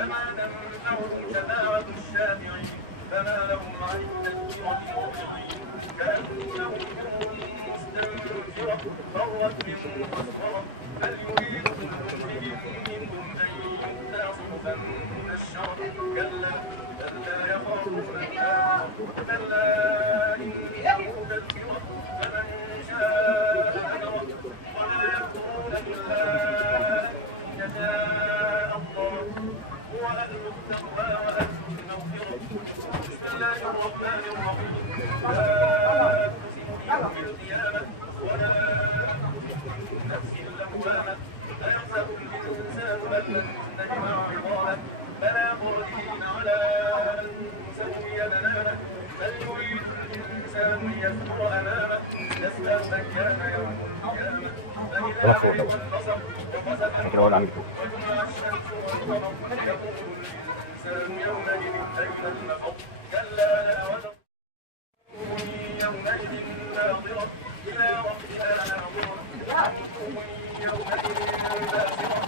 فما تنفعهم شفاعة الشافعين فما لهم عن التذكرة معرضين كأنهم حمر مستنفرة فرت من قسورة بل يريد كل امرئ منهم أن يؤتى صحفا منشرة كلا بل لا يخافون الآخرة كلا إنه تذكرة فمن شاء ذكره ولا يكفرون بالله أن يشاء الله هو أهل التقوى وأهل المغفرة بسم الله الرحمن الرحيم لا أقسم بيوم القيامة ولا أقسم بالنفس اللوامة أيحسب الإنسان أن لن نجمع عظامه بلى قادرين على أن نسوي بنانه بل يريد الإنسان ليذكر أمامه يسأل أيان يوم القيامة فإذا برق البصر وخسف القمر وجمع الشمس والقمر يقول الإنسان يومئذ أين المفر كلا لا وزر يومئذ ناظرة إلى ربها ناظرة وجوه يومئذ باسرة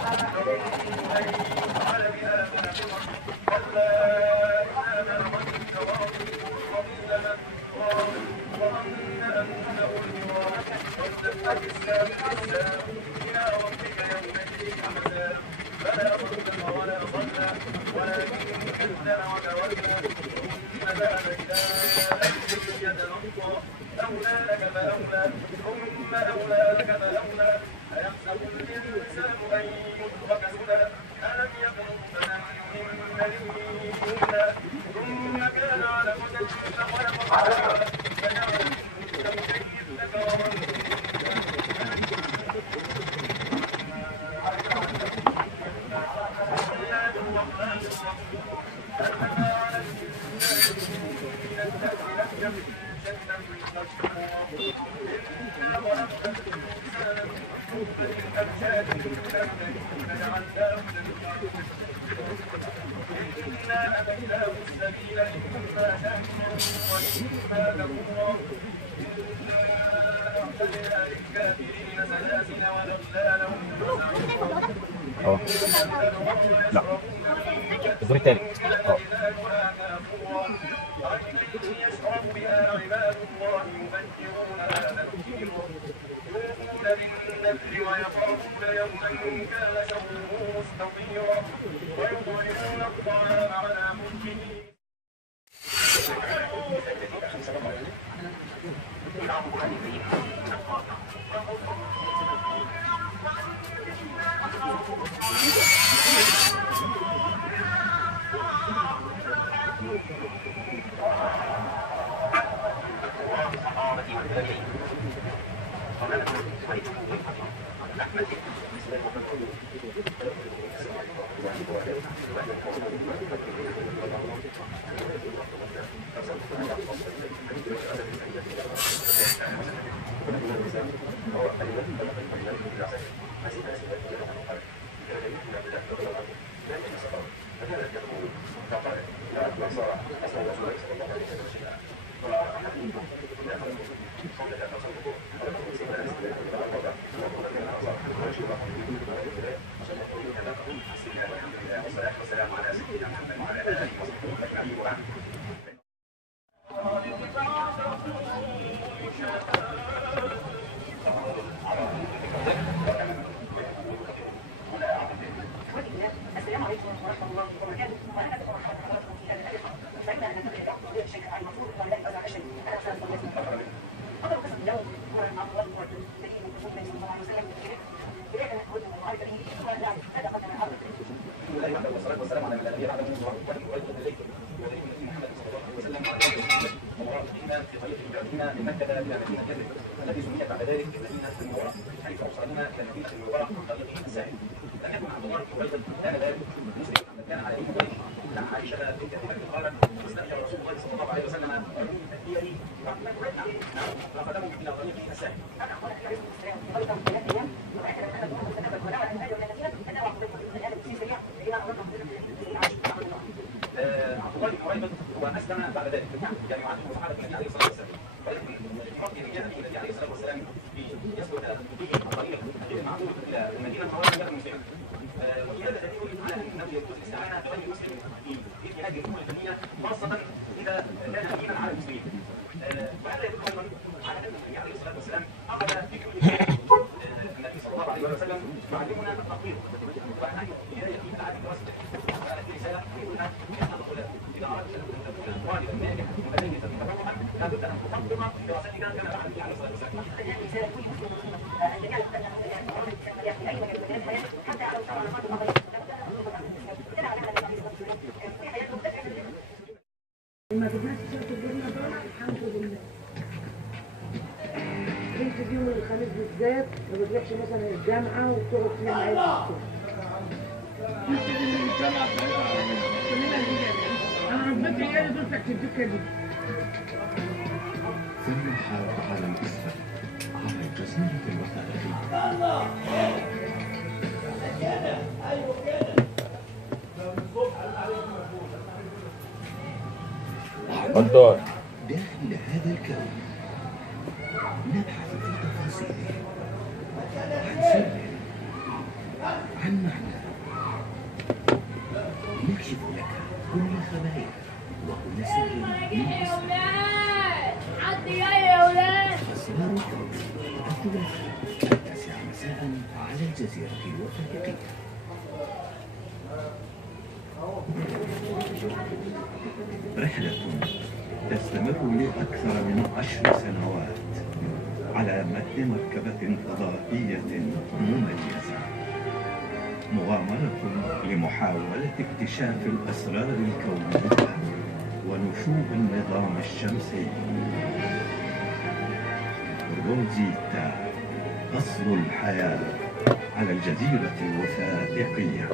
أن يفعل بها فاقرة كلا إذا بلغت التراقي وقيل من راق وظن أنه الفراق والتفت الساق بالساق إلى ربك يومئذ المساق فلا صدق ولا صلى ولكن كذب وتولى ثم ذهب إلى أهله يتمطى أولى لك فأولى ثم أولى لك فأولى أيحسب الإنسان أن يترك سدى ألم يكن نطفة من مني يمنى ثم كان علقة فخلق فسوى فجعل الزوجين الذكر إنا هديناه السبيل إما شاكرا وإما كفورا إنا أعتدنا للكافرين سلاسل وأغلالا لا الدور الثالث يشرب بها عباد الله يفجرونها تفجيرا يوفون بالنذر ويخافون يوما كان شره مستطيرا ويطعمون الطعام على حبه التي سميت بعد ذلك المدينه المنوره حيث اوصلنا الى المدينه المنوره عن طريق الساحل. لم يكن عبد الله بن عبيد كان ذلك مسلم كان عليه قريش لما عائشه بنت ابي بكر قالت استاجر رسول الله صلى الله عليه وسلم الديري فقدموا الى طريق الساحل. عبد الله بن عبيد هو اسلم بعد ذلك يعني يعاتبه صحابه النبي عليه الصلاه والسلام ولكن بفضل رجال النبي عليه الصلاه والسلام يسلك به الطريق المعروف الى المدينه المنوره غير مسلمه وفي هذا دليل على ان النبي يجوز الاستعانه بغير مسلم في هذه الامور الدينيه خاصه اذا كان امينا على المسلمين. وهذا يدل ايضا على ان النبي عليه الصلاه والسلام اخذ في كل شيء. النبي صلى الله عليه وسلم يعلمنا التقويم ونحن في تعليم دراسته. وهذه رساله يقولنا ان الطلاب اذا اردت ان تكون طالبا ناجحا متميزا تطوعا لابد ان تقدم دراستك كما فعل النبي عليه الصلاه والسلام. ما بدناش نشوف الدنيا بره الحمد لله. بنت يوم الخميس بالذات ما بتروحش مثلا الجامعه وتقعد فيها معايا انا ربيت عيالي دول تحت الدكه دي. ثم حارب على الإسفل على الجزيرة الوثائقية. الدار داخل هذا الكون نبحث في تفاصيله عن سره عن معنى نكشف لك كل خبايا وكل سر من أسرار الكون الثلاثاء 9 مساء على الجزيرة الوثائقية. رحلة تستمر لأكثر من 10 سنوات على متن مركبة فضائية مميزة. مغامرة لمحاولة اكتشاف الأسرار الكونية ونشوء النظام الشمسي. روزيتا، قصر الحياة على الجزيرة الوثائقية.